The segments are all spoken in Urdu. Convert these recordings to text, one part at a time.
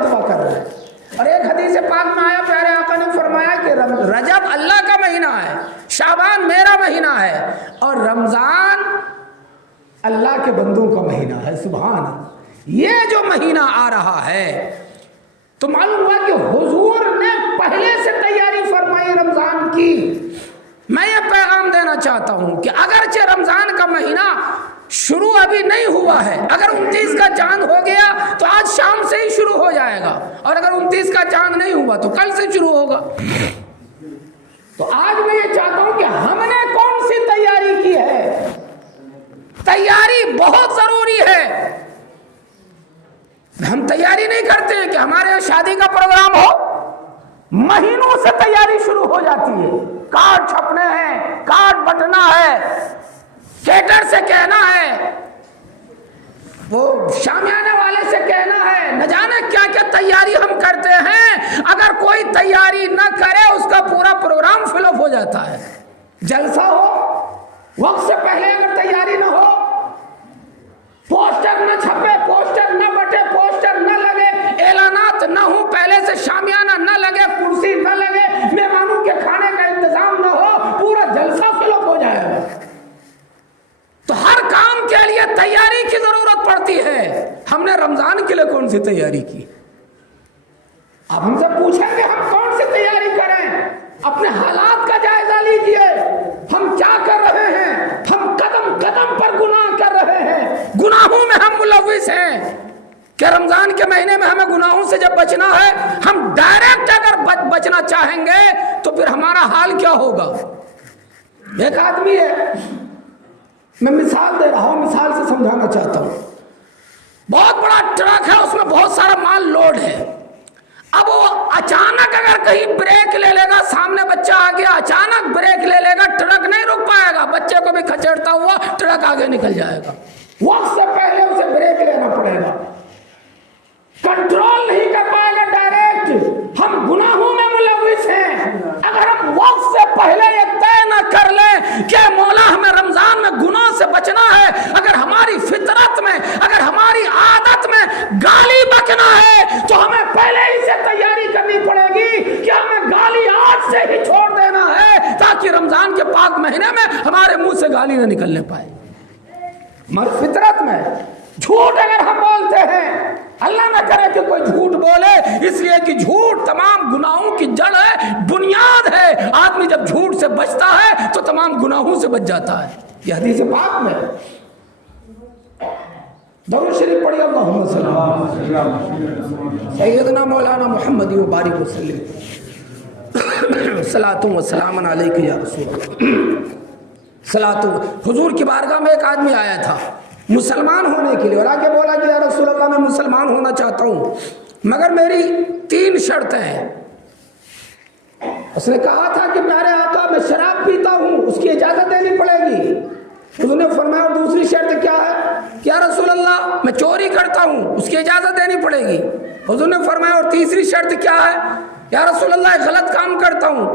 دعا کر رہا ہے. اور ایک حدیث پاک میں آیا پیارے آقا نے فرمایا کہ رجب اللہ کا مہینہ ہے، شعبان میرا مہینہ ہے، اور رمضان اللہ کے بندوں کا مہینہ ہے. سبحان اللہ. یہ جو مہینہ آ رہا ہے تو معلوم ہوا کہ حضور نے پہلے سے تیاری فرمائی رمضان کی. میں یہ پیغام دینا چاہتا ہوں کہ اگرچہ رمضان کا مہینہ شروع ابھی نہیں ہوا ہے، اگر 29 کا چاند ہو گیا تو آج شام سے ہی شروع ہو جائے گا، اور اگر 29 کا چاند نہیں ہوا تو کل سے شروع ہوگا. تو آج میں یہ چاہتا ہوں کہ ہم نے کون سی تیاری کی ہے. تیاری بہت ضروری ہے. ہم تیاری نہیں کرتے کہ ہمارے یہاں شادی کا پروگرام ہو، مہینوں سے تیاری شروع ہو جاتی ہے. کارڈ چھپنے ہیں، کارڈ بٹنا ہے، کیٹر سے کہنا ہے، وہ شامیانے والے سے کہنا ہے، نہ جانے کیا کیا تیاری ہم کرتے ہیں. اگر کوئی تیاری نہ کرے اس کا پورا پروگرام فلپ ہو جاتا ہے. جلسہ ہو، وقت سے پہلے اگر تیاری نہ ہو، پوسٹر نہ چھپے، پوسٹر نہ بٹے، پوسٹر نہ لگے، اعلانات نہ ہوں، پہلے سے شامیانہ نہ لگے، کرسی نہ لگے، مہمانوں کے کھانے کا انتظام نہ ہو، پورا جلسہ فلپ ہو جائے گا. تو ہر کام کے لیے تیاری کی ضرورت پڑتی ہے. ہم نے رمضان کے لیے کون سی تیاری کی؟ اب ہم سے پوچھیں گے ہم کون سی تیاری کریں. اپنے حالات کا جائزہ لیجئے. ہم کیا کر رہے ہیں؟ ہم قدم قدم پر گناہ کر رہے ہیں. گناہوں میں ہم ملوث ہیں کہ رمضان کے مہینے میں ہمیں گناہوں سے جب بچنا ہے، ہم ڈائریکٹ اگر بچنا چاہیں گے تو پھر ہمارا حال کیا ہوگا. ایک آدمی ہے، میں مثال دے رہا ہوں، مثال سے سمجھانا چاہتا ہوں. بہت بڑا ٹرک ہے، اس میں بہت سارا مال لوڈ ہے. اب وہ اچانک اگر کہیں بریک لے لے گا، سامنے بچہ آ گیا، اچانک بریک لے لے گا، ٹرک نہیں رک پائے گا، بچے کو بھی کھچڑتا ہوا ٹرک آگے نکل جائے گا. وقت سے پہلے اسے بریک لینا پڑے گا. کنٹرول نہیں کر پائے گا ڈائریکٹ. ہم گناہوں میں ملوث ہیں. اگر ہم وقت سے پہلے یہ طے نہ کر لیں کہ مولا ہمیں رمضان میں گناہ سے بچنا ہے، اگر ہماری فطرت میں، اگر ہماری عادت میں گالی بکنا ہے تو ہمیں پہلے ہی سے تیاری کرنی پڑے گی کہ ہمیں گالی آج سے ہی چھوڑ دینا ہے، تاکہ رمضان کے پاک مہینے میں ہمارے منہ سے گالی نہ نکلنے پائے. ہماری فطرت میں جھوٹ اگر ہم بولتے ہیں، اللہ نہ کرے کہ کوئی جھوٹ بولے، اس لیے کہ جھوٹ تمام گناہوں کی جڑ ہے، بنیاد ہے. آدمی جب جھوٹ سے بچتا ہے تو تمام گناہوں سے بچ جاتا ہے. یہ حدیث پاک میں. درود شریف پڑھیے، اللہم صلی اللہ علیہ سیدنا مولانا محمد و بارک وسلم. صلاۃ و سلام علیک یا رسول اللہ. صلاۃ. حضور کی بارگاہ میں ایک آدمی آیا تھا مسلمان ہونے کے لیے، اور آگے بولا کہ یا رسول اللہ میں مسلمان ہونا چاہتا ہوں مگر میری 3 شرطیں ہیں. اس نے کہا تھا کہ پیارے آقا میں شراب پیتا ہوں، اس کی اجازت دینی پڑے گی. حضور نے فرمایا اور دوسری شرط کیا ہے؟ کہ یا رسول اللہ میں چوری کرتا ہوں، اس کی اجازت دینی پڑے گی. حضور نے فرمایا اور تیسری شرط کیا ہے؟ یا رسول اللہ غلط کام کرتا ہوں،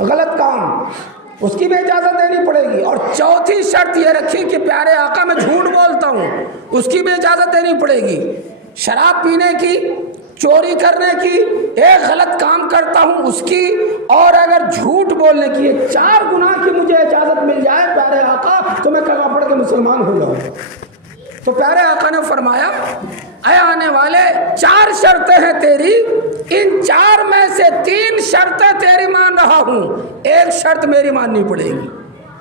غلط کام، اس کی بھی اجازت دینی پڑے گی. اور چوتھی شرط یہ رکھی کہ پیارے آقا میں جھوٹ بولتا ہوں، اس کی بھی اجازت دینی پڑے گی. شراب پینے کی، چوری کرنے کی، ایک غلط کام کرتا ہوں اس کی، اور اگر جھوٹ بولنے کی، یہ 4 گناہ کی مجھے اجازت مل جائے پیارے آقا تو میں کلمہ پڑھ کے مسلمان ہو جاؤں. تو پیارے آقا نے فرمایا اے آنے والے 4 شرطیں ہیں تیری، ان 4 میں سے 3 شرطیں تیری مان رہا ہوں، ایک شرط میری ماننی پڑے گی.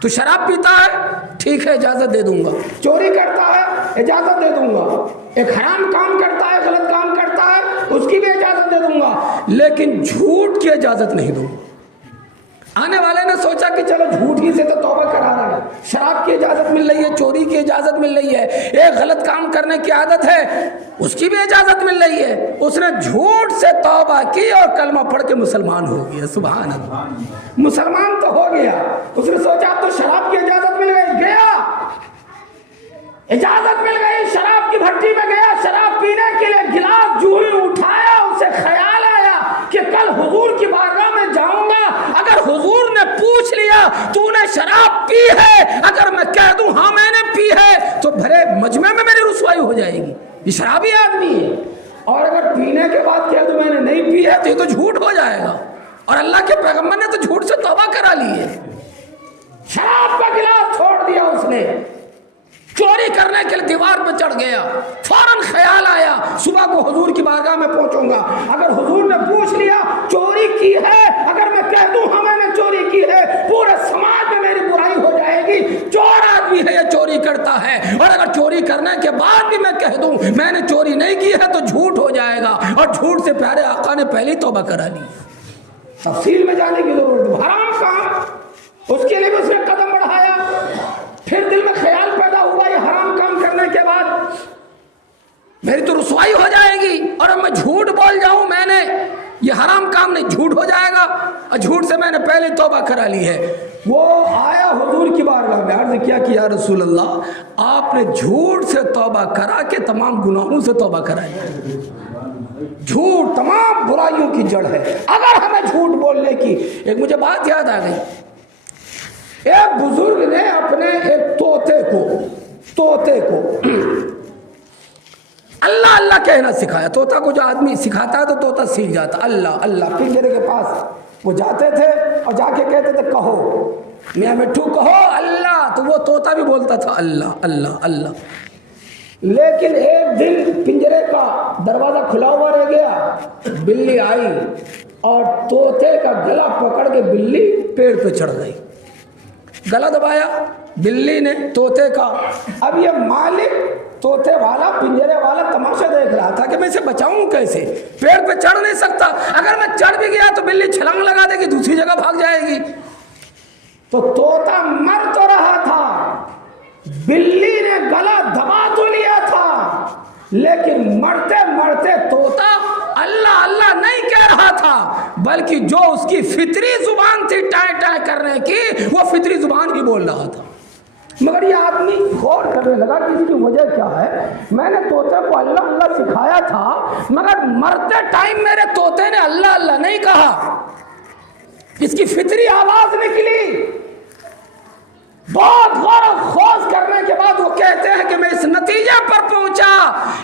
تو شراب پیتا ہے، ٹھیک ہے اجازت دے دوں گا. چوری کرتا ہے، اجازت دے دوں گا. ایک حرام کام کرتا ہے، غلط کام کرتا ہے، اس کی بھی اجازت دے دوں گا، لیکن جھوٹ کی اجازت نہیں دوں گا. آنے والے نے سوچا کہ چلو جھوٹ ہی سے تو توبہ کرا رہا ہے، شراب کی اجازت مل رہی ہے، چوری کی اجازت مل رہی ہے، ایک غلط کام کرنے کی عادت ہے، اس کی بھی اجازت مل رہی ہے. اس نے جھوٹ سے توبہ کی اور کلمہ پڑھ کے مسلمان ہو گیا. سبحان اللہ. مسلمان تو ہو گیا. اس نے سوچا تو شراب کی اجازت مل گئی، گیا اجازت مل گئی، شراب کی بھٹی میں گیا شراب پینے کے لیے. گلاس جو ہی اٹھایا اسے خیال آیا کہ کل حضور کی بارگاہ میں جاؤں گا، اگر حضور نے پوچھ لیا تو نے شراب پی ہے، اگر میں کہہ دوں ہاں میں نے پی ہے تو بھرے مجمع میں میری رسوائی ہو جائے گی. یہ شرابی آدمی ہے. اور اگر پینے کے بعد کہہ دوں میں نے نہیں پی ہے تو یہ تو جھوٹ ہو جائے گا، اور اللہ کے پیغمبر نے تو جھوٹ سے توبہ کرا لی ہے۔ شراب کا گلاس چھوڑ دیا اس نے، چوری کرنے کے لیے دیوار پہ چڑھ گیا، فوراً خیال آیا صبح کو حضور کی بارگاہ میں پہنچوں گا، اگر حضور نے پوچھ لیا چوری کی ہے، اگر میں کہہ دوں ہاں میں نے چوری کی ہے، پورے سماج میں میری برائی ہو جائے گی، چور آدمی ہے یہ چوری کرتا ہے، اور اگر چوری کرنے کے بعد بھی میں کہہ دوں میں نے چوری نہیں کی ہے تو جھوٹ ہو جائے گا، اور جھوٹ سے پیارے آقا نے پہلی توبہ کرا لی۔ تفصیل میں جانے کی ضرورت ہے، حرام کام، اس کے لیے بھی اس نے قدم بڑھایا۔ پھر دل میں خیال پیدا ہوا یہ حرام کام کرنے کے بعد میری تو رسوائی ہو جائے گی، اور اب میں جھوٹ بول جاؤں میں نے یہ حرام کام نہیں، جھوٹ ہو جائے گا، اور جھوٹ سے میں نے پہلے توبہ کرا لی ہے۔ وہ آیا حضور کی بارگاہ میں، عرض کیا کہ یا رسول اللہ آپ نے جھوٹ سے توبہ کرا کے تمام گناہوں سے توبہ کرائی، جھوٹ تمام برائیوں کی جڑ ہے، اگر ہمیں جھوٹ بولنے کی۔ ایک مجھے بات یاد آ گئی، ایک بزرگ نے اپنے ایک طوطے کو اللہ اللہ کہنا سکھایا۔ طوطا کو جو آدمی سکھاتا ہے تو طوطا سیکھ جاتا، اللہ اللہ۔ پنجرے کے پاس وہ جاتے تھے اور جا کے کہتے تھے کہو میاں مٹھو کہو اللہ، تو وہ طوطا بھی بولتا تھا اللہ اللہ اللہ۔ لیکن ایک دن پنجرے کا دروازہ کھلا ہوا رہ گیا، بلی آئی اور طوطے کا گلا پکڑ کے بلی پیڑ پہ چڑھ گئی، گلا دبایا بلی نے طوطے کا۔ اب یہ مالک طوطے والا پنجرے والا تماشا دیکھ رہا تھا کہ میں اسے بچاؤں کیسے، پیڑ پہ چڑھ نہیں سکتا، اگر میں چڑھ بھی گیا تو بلی چھلانگ لگا دے گی، دوسری جگہ بھاگ جائے گی۔ تو طوطا مر تو رہا تھا، بلی نے گلا دبا تو لیا تھا، لیکن مرتے مرتے طوطا اللہ اللہ نہیں کہہ رہا تھا، بلکہ جو اس کی فطری زبان تھی ٹائے ٹائے کرنے کی، وہ فطری زبان ہی بول رہا تھا۔ مگر یہ آدمی غور کرنے لگا کہ اس کی وجہ کیا ہے، میں نے طوطے کو اللہ اللہ سکھایا تھا، مگر مرتے ٹائم میرے طوطے نے اللہ اللہ نہیں کہا، اس کی فطری آواز نکلی۔ بہت غور و خوض کرنے کے بعد وہ کہتے ہیں کہ میں اس نتیجے پر پہنچا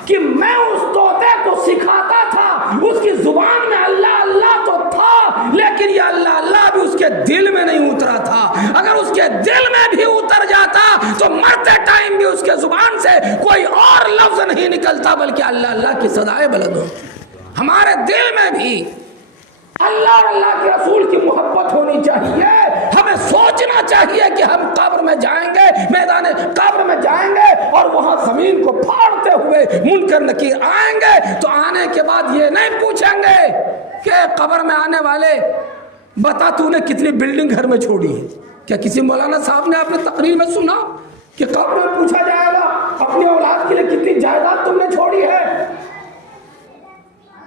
کہ میں اس طوطے کو سکھاتا تھا، اس کی زبان میں اللہ اللہ تو تھا، لیکن یہ اللہ اللہ بھی اس کے دل میں نہیں اترا تھا، اگر اس کے دل میں بھی اتر جاتا تو مرتے ٹائم بھی اس کے زبان سے کوئی اور لفظ نہیں نکلتا بلکہ اللہ اللہ کی صدائیں بلند ہو۔ ہمارے دل میں بھی اللہ اور اللہ کے رسول کی محبت ہونی چاہیے، ہمیں سوچنا چاہیے کہ ہم قبر میں جائیں گے، میدان قبر میں جائیں گے اور وہاں زمین کو پھاڑتے ہوئے منکر نکیر آئیں گے، تو آنے کے بعد یہ نہیں پوچھیں گے کہ قبر میں آنے والے بتا تو نے کتنی بلڈنگ گھر میں چھوڑی ہے۔ کیا کسی مولانا صاحب نے اپنے تقریر میں سنا کہ قبر میں پوچھا جائے گا اپنی اولاد کے لیے کتنی جائیداد تم نے چھوڑی ہے؟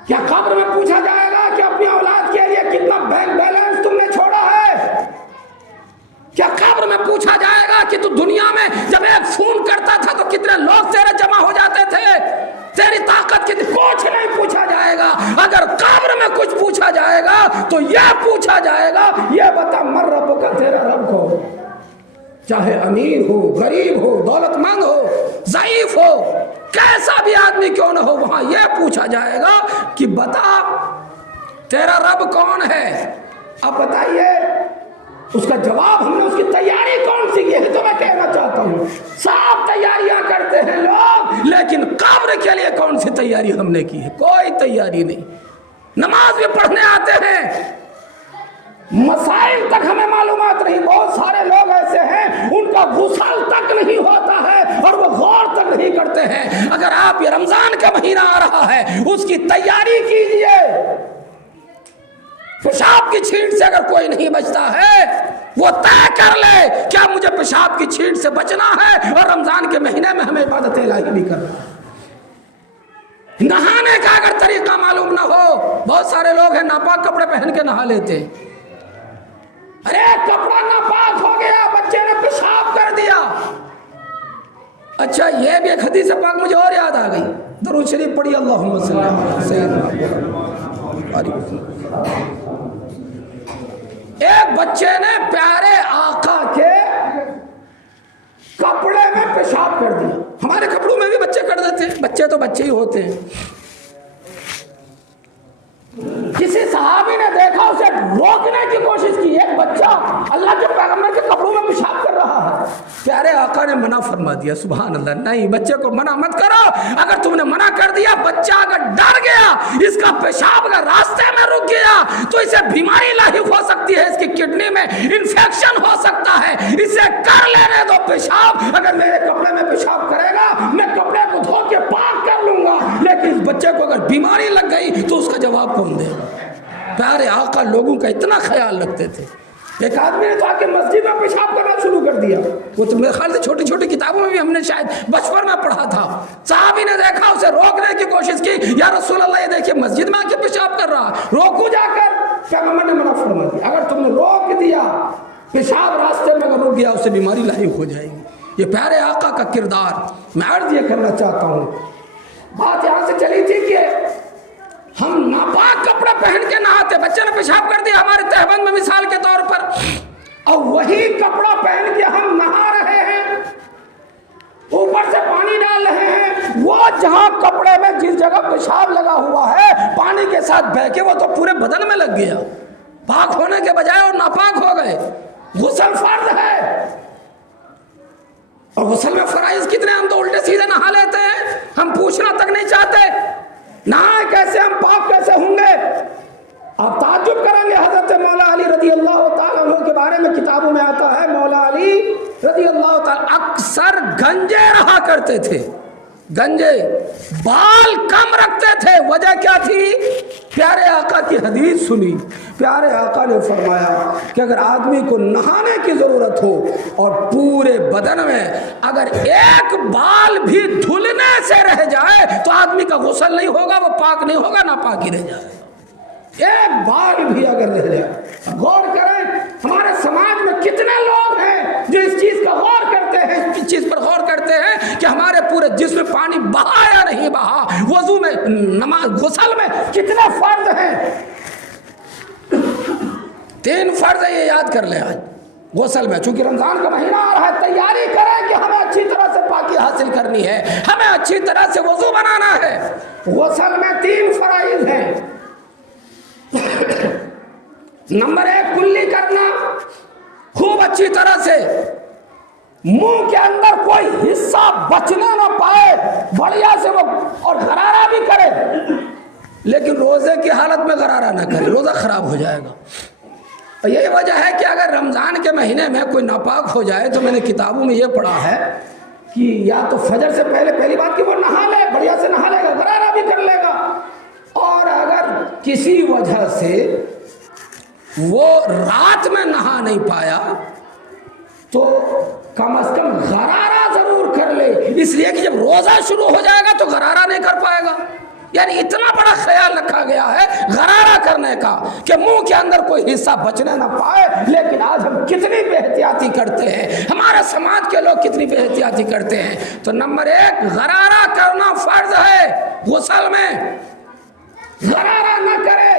کیا قبر میں پوچھا جائے گا کہ اپنی اولاد کے لیے کتنا بینک بیلنس تم نے چھوڑا ہے؟ کیا قبر میں پوچھا جائے گا کہ تو دنیا میں جب ایک فون کرتا تھا تو کتنے لوگ تیرے جمع ہو جاتے تھے، تیری طاقت کتنی؟ کچھ نہیں پوچھا جائے گا۔ اگر قبر میں کچھ پوچھا جائے گا تو یہ پوچھا جائے گا یہ بتا من رب کا، تیرا رب کو، چاہے امیر ہو غریب ہو دولت مند ہو ضعیف ہو کیسا بھی آدمی کیوں نہ ہو، وہاں یہ پوچھا جائے گا کہ بتا تیرا رب کون ہے۔ اب بتائیے اس کا جواب ہم نے اس کی تیاری کون سی کی ہے، تو میں کہنا چاہتا ہوں صاف تیاریاں کرتے ہیں لوگ، لیکن قبر کے لیے کون سی تیاری ہم نے کی ہے؟ کوئی تیاری نہیں۔ نماز بھی پڑھنے آتے ہیں، مسائل تک ہمیں معلومات نہیں، بہت سارے لوگ ایسے ہیں ان کا غسل تک نہیں ہوتا ہے اور وہ غور تک نہیں کرتے ہیں۔ اگر آپ یہ رمضان کا مہینہ آ رہا ہے اس کی تیاری کیجئے، پیشاب کی چھینٹ سے اگر کوئی نہیں بچتا ہے وہ طے کر لے کیا مجھے پیشاب کی چھینٹ سے بچنا ہے، اور رمضان کے مہینے میں ہمیں عبادت الہی بھی کرنا ہے۔ نہانے کا اگر طریقہ معلوم نہ ہو، بہت سارے لوگ ہیں ناپاک کپڑے پہن کے نہا لیتے ہیں، ارے کپڑا ناپاک ہو گیا بچے نے پیشاب کر دیا، اچھا یہ بھی ایک حدیث پاک مجھے اور یاد آ گئی، درود شریف پڑھی اللہم صلی علی سیدنا۔ ایک بچے نے پیارے آقا کے کپڑے میں پیشاب کر دیا، ہمارے کپڑوں میں بھی بچے کر دیتے ہیں، بچے تو بچے ہی ہوتے ہیں۔ فرما دیا سبحان اللہ، نہیں بچے کو منع مت کرو. اگر تم نے منع کر دیا، بچہ اگر ڈر گیا، اس کا پیشاب اگر راستے میں رک گیا تو اسے بیماری لاحق ہو سکتی ہے، اس کی کڈنی میں انفیکشن ہو سکتا ہے. اسے کر لینے دو پیشاب. اگر میرے کپڑے میں پیشاب کرے گا میں کپڑے کو دھو کے پاک کر لوں گا، لیکن اس بچے کو اگر بیماری لگ گئی تو اس کا جواب کون دے گا؟ پیارے آقا لوگوں کا اتنا خیال رکھتے تھے. ایک آدمی نے تو آ کے مسجد میں پیشاب کرنا شروع کر دیا. وہ تو میرے خیال سے چھوٹی چھوٹی کتابوں میں بھی ہم نے شاید بچپن میں پڑھا تھا. صحابی نے دیکھا، اسے روکنے کی کوشش کی، یا رسول اللہ یہ دیکھیے مسجد میں آ کے پیشاب کر رہا، روکو جا کر. پیغمبر نے منع فرما دیا، اگر تم نے روک دیا پیشاب راستے میں اگر رک گیا اسے بیماری لاحق ہو جائے گی. یہ پیارے آقا کا کردار. میں عرض یہ کرنا چاہتا ہوں، بات یہاں سے چلی تھی کہ ہم ناپاک کپڑا پہن کے نہاتے. بچے نے پیشاب کر دیا ہمارے تہبند میں مثال کے طور پر، اور وہی کپڑا پہن کے ہم نہا رہے ہیں، اوپر سے پانی ڈال رہے ہیں. وہ جہاں کپڑے میں جس جگہ پیشاب لگا ہوا ہے پانی کے ساتھ بہہ کے وہ تو پورے بدن میں لگ گیا. پاک ہونے کے بجائے اور ناپاک ہو گئے. غسل فرض ہے، اور غسل میں فرائض کتنے؟ ہم تو الٹے سیدھے نہا لیتے ہیں، ہم پوچھنا تک نہیں چاہتے. نہائے کیسے، ہم پاک کیسے ہوں گے؟ آپ تعجب کریں گے، حضرت مولا علی رضی اللہ تعالیٰ عنہ کے بارے میں کتابوں میں آتا ہے، مولا علی رضی اللہ تعالیٰ اکثر گنجے رہا کرتے تھے. گنجے، بال کم رکھتے تھے. وجہ کیا تھی؟ پیارے آقا کی حدیث سنی. پیارے آقا نے فرمایا کہ اگر آدمی کو نہانے کی ضرورت ہو اور پورے بدن میں اگر ایک بال بھی دھلنے سے رہ جائے تو آدمی کا غسل نہیں ہوگا، وہ پاک نہیں ہوگا، ناپاک ہی رہ جائے. ایک بال بھی اگر رہ جائے. غور کریں ہمارے سماج میں کتنے لوگ ہیں جو اس چیز کا غور کرتے ہیں، اس چیز پر غور کرتے ہیں کہ ہمارے پورے جسم میں پانی بہا یا نہیں بہا، وضو میں، نماز، غسل میں کتنے فرض ہیں. 3 فرض ہے، یہ یاد کر لیں آج غسل میں. چونکہ رمضان کا مہینہ آ رہا ہے، تیاری کریں کہ ہمیں اچھی طرح سے پاکی حاصل کرنی ہے، ہمیں اچھی طرح سے وضو بنانا ہے. غسل میں 3 فرائض ہیں. نمبر 1 کلی کرنا، خوب اچھی طرح سے منہ کے اندر کوئی حصہ بچنے نہ پائے، بڑھیا سے وہ، اور غرارہ بھی کرے، لیکن روزے کی حالت میں غرارہ نہ کرے، روزہ خراب ہو جائے گا. یہی وجہ ہے کہ اگر رمضان کے مہینے میں کوئی ناپاک ہو جائے تو میں نے کتابوں میں یہ پڑھا ہے کہ یا تو فجر سے پہلی بات کہ وہ نہا لے، بڑھیا سے نہا لے گا، غرارہ بھی کر لے گا، اور اگر کسی وجہ سے وہ رات میں نہا نہیں پایا تو کم از کم غرارہ ضرور کر لے، اس لیے کہ جب روزہ شروع ہو جائے گا تو غرارہ نہیں کر پائے گا. یعنی اتنا بڑا خیال رکھا گیا ہے غرارہ کرنے کا کہ منہ کے اندر کوئی حصہ بچنے نہ پائے. لیکن آج ہم کتنی بے احتیاطی کرتے ہیں، ہمارے سماج کے لوگ کتنی بے احتیاطی کرتے ہیں. تو نمبر 1 غرارہ کرنا فرض ہے. غسل میں غرارہ نہ کرے،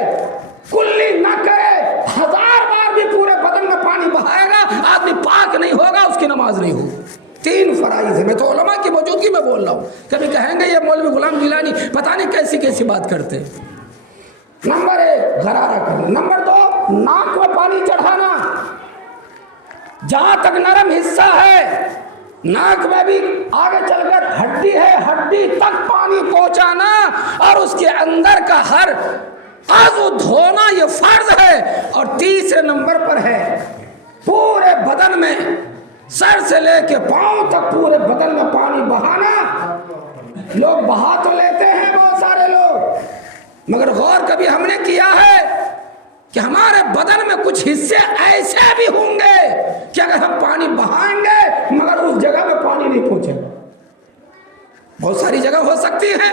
کلی نہ کرے. 1000 بار بھی پورے بدن میں پانی بہائے گا آدمی پاک نہیں ہوگا، اس کی نماز نہیں ہوگی. 3 فرائض ہے. میں تو علماء کی موجودگی میں بول رہا ہوں. کبھی کہیں گے یہ مولوی غلام گیلانی پتہ نہیں کیسی بات کرتے ہیں. نمبر 1 غرارہ کرنا. نمبر 2 ناک میں پانی چڑھانا. جہاں تک نرم حصہ ہے ناک میں بھی آگے چل کر ہڈی ہے، ہڈی تک پانی پہنچانا اور اس کے اندر کا ہر عضو دھونا، یہ فرض ہے. اور تیسرے نمبر پر ہے پورے بدن میں سر سے لے کے پاؤں تک پورے بدن میں پانی بہانا. لوگ بہا تو لیتے ہیں بہت سارے لوگ، مگر غور کبھی ہم نے کیا ہے کہ ہمارے بدن میں کچھ حصے ایسے بھی ہوں گے کہ اگر ہم پانی بہائیں گے مگر اس جگہ میں پانی نہیں پہنچے گا. بہت ساری جگہ ہو سکتی ہے.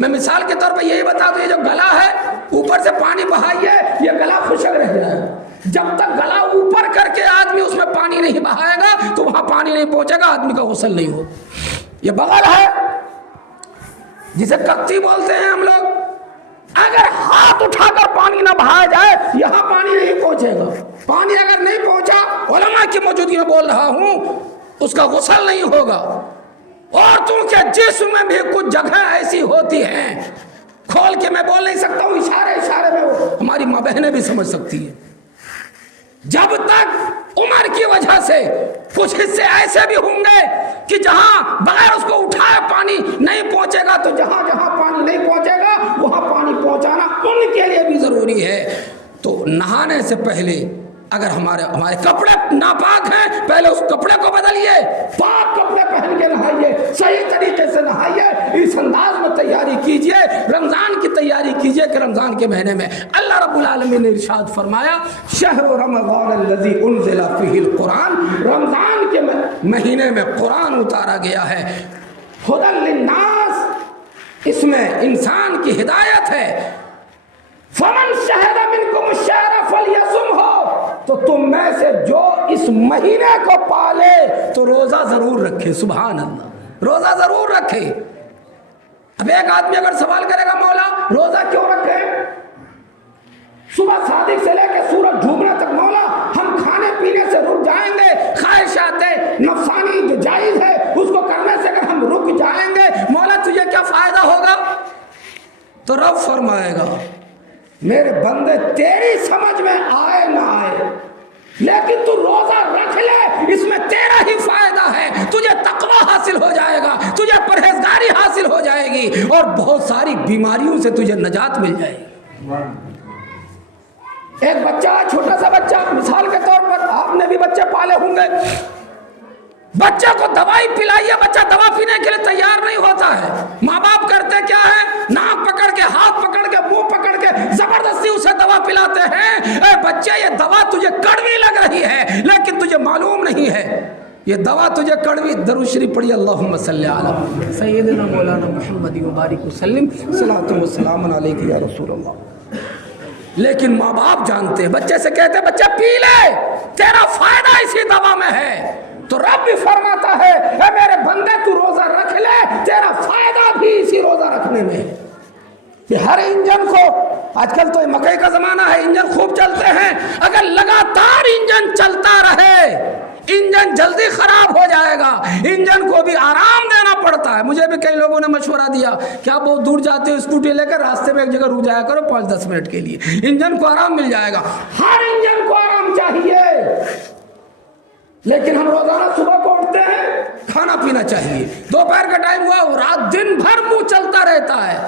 میں مثال کے طور پر یہی بتا دوں، یہ جو گلا ہے اوپر سے پانی بہائیے، یہ گلا خشک رہ جائے. جب تک گلا اوپر کر کے آدمی اس میں پانی نہیں بہائے گا تو وہاں پانی نہیں پہنچے گا، آدمی کا غسل نہیں ہو. یہ بغل ہے جسے ککتی بولتے ہیں ہم لوگ. اگر ہاتھ اٹھا کر پانی نہ بہایا جائے یہاں پانی نہیں پہنچے گا. پانی اگر نہیں پہنچا، علماء کی موجودگی میں بول رہا ہوں، اس کا غسل نہیں ہوگا. عورتوں کے جسم میں بھی کچھ جگہ ایسی ہوتی ہیں، کھول کے میں بول نہیں سکتا ہوں، اشارے میں ہماری ماں بہنیں بھی سمجھ سکتی ہیں. جب تک عمر کی وجہ سے کچھ حصے ایسے بھی ہوں گے کہ جہاں بغیر اس کو اٹھائے پانی نہیں پہنچے گا، تو جہاں جہاں پانی نہیں پہنچے گا وہاں پانی پہنچانا ان کے لیے بھی ضروری ہے۔ تو نہانے سے پہلے اگر ہمارے کپڑے ناپاک ہیں، پہلے اس کپڑے کو بدلیے، پاک کپڑے پہن کے نہائیے، صحیح طریقے سے نہائیے، اس انداز میں تیاری کیجئے، رمضان کی تیاری کیجئے کہ رمضان کے مہینے میں اللہ رب العالمین نے ارشاد فرمایا شہر رمضان الذی انزل فیہ القرآن، رمضان کے مہینے میں قرآن اتارا گیا ہے، ھدی للناس، اس میں انسان کی ہدایت ہے، فمن شہد منکم الشہر فلیصمہ، تو تم میں سے جو اس مہینے کو پالے تو روزہ ضرور رکھے۔ سبحان اللہ، روزہ ضرور رکھے۔ اب ایک آدمی اگر سوال کرے گا مولا روزہ کیوں رکھے؟ صبح صادق سے لے کے سورج ڈوبنے تک مولا ہم کھانے پینے سے رک جائیں گے، خواہشات نفسانی جو جائز ہے اس کو کرنے سے اگر ہم رک جائیں گے مولا تجھے کیا فائدہ ہوگا؟ تو رب فرمائے گا میرے بندے تیری سمجھ میں آئے نہ آئے لیکن تو روزہ رکھ لے، اس میں تیرا ہی فائدہ ہے، تجھے تقوی حاصل ہو جائے گا، تجھے پرہیزگاری حاصل ہو جائے گی اور بہت ساری بیماریوں سے تجھے نجات مل جائے گی۔ ایک بچہ، چھوٹا سا بچہ، مثال کے طور پر آپ نے بھی بچے پالے ہوں گے، بچے کو دوائی پلائیے، بچہ دوا پینے کے لیے تیار نہیں ہوتا ہے، ماں باپ کرتے کیا ہے؟ ناک پکڑ کے، ہاتھ پکڑ کے، منہ پکڑ کے زبردستی اسے دوا پلاتے ہیں۔ اے بچے یہ دوا تجھے کڑوی لگ رہی ہے لیکن تجھے معلوم نہیں ہے یہ دوا تجھے کڑوی۔ درود شریف پڑھیے، اللہم صلی علی سیدنا مولانا محمد وبارک وسلم، صلاۃ و سلام علیک یا رسول اللہ۔ لیکن ماں باپ جانتے ہیں، بچے سے کہتے ہیں بچہ پی لے، تیرا فائدہ اسی دوا میں ہے۔ تو رب بھی فرماتا ہے اے میرے بندے تو روزہ رکھ لے، تیرا فائدہ بھی اسی روزہ رکھنے میں ہے۔ کہ ہر انجن کو، آج کل تو مکئی کا زمانہ ہے، انجن خوب چلتے ہیں، اگر لگاتار انجن چلتا رہے انجن جلدی خراب ہو جائے گا، انجن کو بھی آرام دینا پڑتا ہے۔ مجھے بھی کئی لوگوں نے مشورہ دیا کہ آپ بہت دور جاتے ہو اسکوٹی لے کر راستے میں ایک جگہ رک جایا کرو 5-10 منٹ کے لیے، انجن کو آرام مل جائے گا۔ ہر انجن کو آرام چاہیے لیکن ہم روزانہ صبح کو اٹھتے ہیں، کھانا پینا چاہیے، دوپہر کا ٹائم ہوا رات دن بھر منہ چلتا رہتا ہے،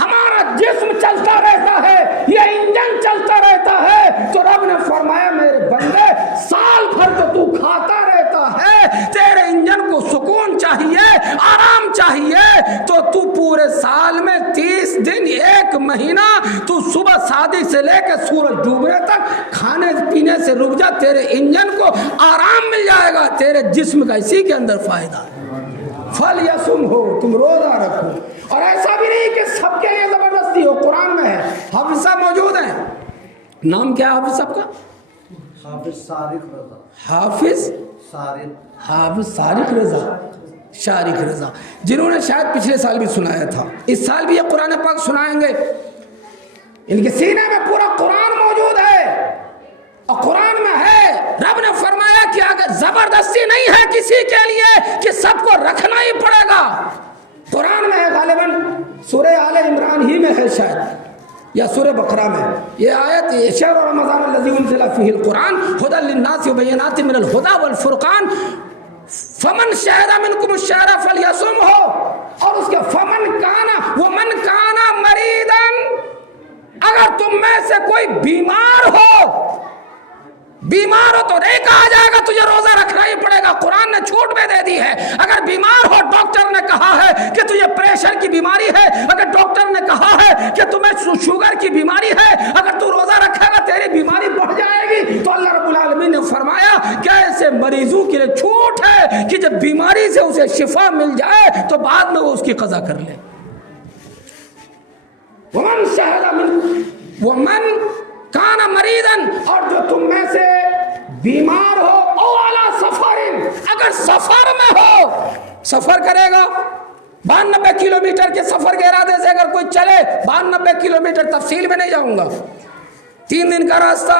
ہمارا جسم چلتا رہتا ہے، یہ انجن چلتا رہتا ہے۔ تو رب نے فرمایا میرے بندے سال بھر تو کھاتا رہتا ہے، تیرے انجن کو سکون چاہیے، آرام چاہیے، تو پورے سال میں 30 دن، 1 مہینہ تو صبح صادق سے لے کے سورج ڈوبنے تک کھانے پینے سے رک جا، تیرے انجن کو آرام مل جائے گا، تیرے جسم کا اسی کے اندر فائدہ ہے۔ فَلْيَصُمْ ہو، تم روزہ رکھو، اور ایسا بھی نہیں کہ سب کے لیے زبردستی ہو، قرآن میں ہے، حافظ صاحب موجود ہیں، نام کیا ہے حافظ صاحب کا؟ حافظ صارق رضا، حافظ صارق رضا، شارق رضا، جنہوں نے شاید پچھلے سال بھی سنایا تھا، اس سال بھی یہ قرآن پاک سنائیں گے۔ ان کے سینے میں پورا قرآن موجود ہے، اور قرآن میں ہے، رب نے فرمایا کہ اگر زبردستی نہیں ہے کسی کے لیے کہ سب کو رکھنا ہی پڑے گا، قرآن میں ہے، غالباً سورہ آل عمران ہی میں ہے شاید، یا سورہ بقرہ میں یہ آیت، شہر رمضان الذی انزل فیہ القرآن ھدی للناس وبینات من الھدی والفرقان فمن شہد منکم الشہر فلیصمہ، اور اس کے فمن کانا ومن کانا مریضا، اگر تم میں سے کوئی بیمار ہو تو نہیں کہا جائے گا تجھے روزہ رکھنا ہی پڑے گا، قرآن نے چھوٹ بھی دے دی ہے۔ اگر بیمار ہو، ڈاکٹر نے کہا ہے کہ تجھے پریشر کی بیماری ہے، اگر ڈاکٹر نے کہا ہے کہ تمہیں شوگر کی بیماری ہے، اگر تو روزہ رکھے گا تیری بیماری بڑھ جائے گی، تو اللہ رب العالمین نے فرمایا کہ ایسے مریضوں کے لیے چھوٹ ہے کہ جب بیماری سے اسے شفا مل جائے تو بعد میں وہ اس کی قضا کر لے۔ ومن کانا مریضن، اور جو تم میں سے بیمار ہو، او علی سفر، اگر سفر میں ہو، سفر کرے گا 92 کلومیٹر کے سفر کے ارادے سے اگر کوئی چلے، 92 کلومیٹر، تفصیل میں نہیں جاؤں گا، 3 دن کا راستہ،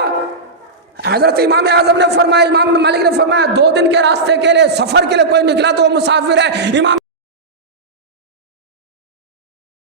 حضرت امام اعظم نے فرمایا، امام مالک نے فرمایا 2 دن کے راستے کے لیے، سفر کے لیے کوئی نکلا تو وہ مسافر ہے، امام